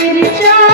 Baby John.